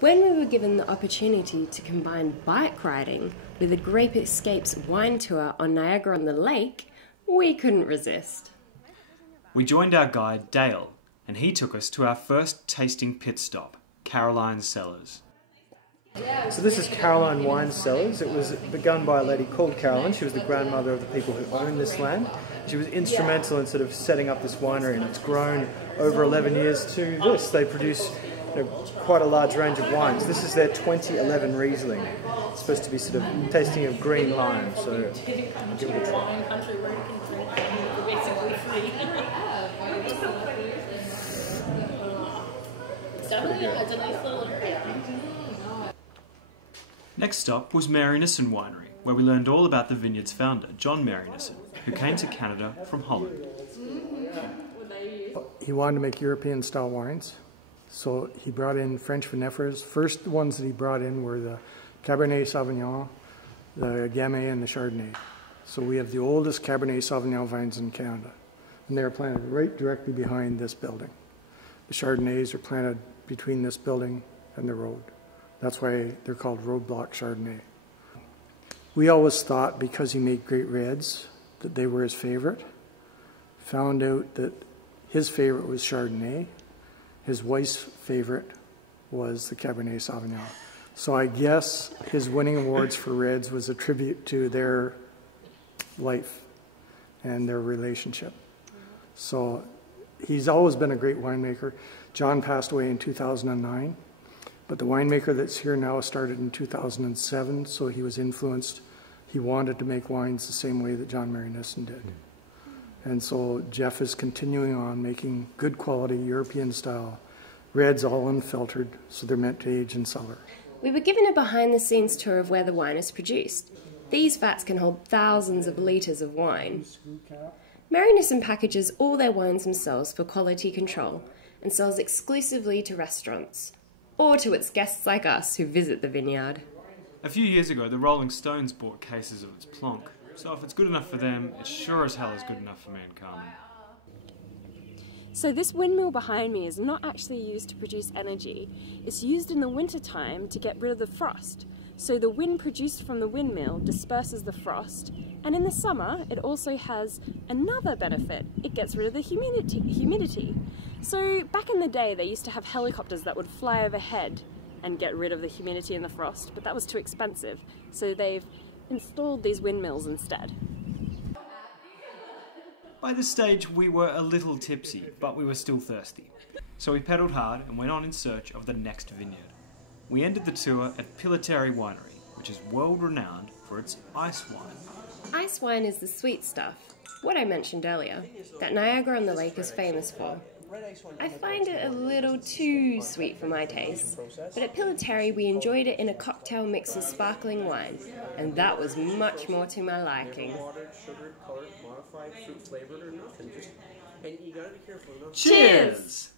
When we were given the opportunity to combine bike riding with a Grape Escape Wine Tour on Niagara-on-the-Lake, we couldn't resist. We joined our guide Dale, and he took us to our first tasting pit stop, Caroline's Cellars. So this is Caroline Wine Cellars. It was begun by a lady called Caroline. She was the grandmother of the people who owned this land. She was instrumental in sort of setting up this winery, and it's grown over 11 years to this. They produce quite a large range of wines. This is their 2011 Riesling. It's supposed to be sort of tasting of green lime, so I'll give it a try. Next stop was Marionism Winery, where we learned all about the vineyard's founder, John Marionism, who came to Canada from Holland. He wanted to make European-style wines, so he brought in French vinifers. First ones that he brought in were the Cabernet Sauvignon, the Gamay, and the Chardonnay. So we have the oldest Cabernet Sauvignon vines in Canada, and they are planted right directly behind this building. The Chardonnays are planted between this building and the road. That's why they're called roadblock Chardonnay. We always thought because he made great reds that they were his favorite. Found out that his favorite was Chardonnay. His wife's favorite was the Cabernet Sauvignon. So I guess his winning awards for reds was a tribute to their life and their relationship. So he's always been a great winemaker. John passed away in 2009. But the winemaker that's here now started in 2007, so he was influenced. He wanted to make wines the same way that John Marionism did. And so Jeff is continuing on making good quality European style reds, all unfiltered, so they're meant to age in cellar. We were given a behind-the-scenes tour of where the wine is produced. These vats can hold thousands of litres of wine. Marionism packages all their wines themselves for quality control and sells exclusively to restaurants, or to its guests like us who visit the vineyard. A few years ago, the Rolling Stones bought cases of its plonk, so if it's good enough for them, it sure as hell is good enough for me and Carmen. So this windmill behind me is not actually used to produce energy. It's used in the winter time to get rid of the frost. So the wind produced from the windmill disperses the frost, and in the summer it also has another benefit. It gets rid of the humidity. So back in the day they used to have helicopters that would fly overhead and get rid of the humidity and the frost, but that was too expensive. So they've installed these windmills instead. By this stage we were a little tipsy, but we were still thirsty. So we pedalled hard and went on in search of the next vineyard. We ended the tour at Allan-Petale Winery, which is world renowned for its ice wine. Ice wine is the sweet stuff, what I mentioned earlier, that Niagara-on-the-Lake is famous for. I find it a little too sweet for my taste, but at Allan-Petale we enjoyed it in a cocktail mixed with sparkling wine, and that was much more to my liking. Cheers!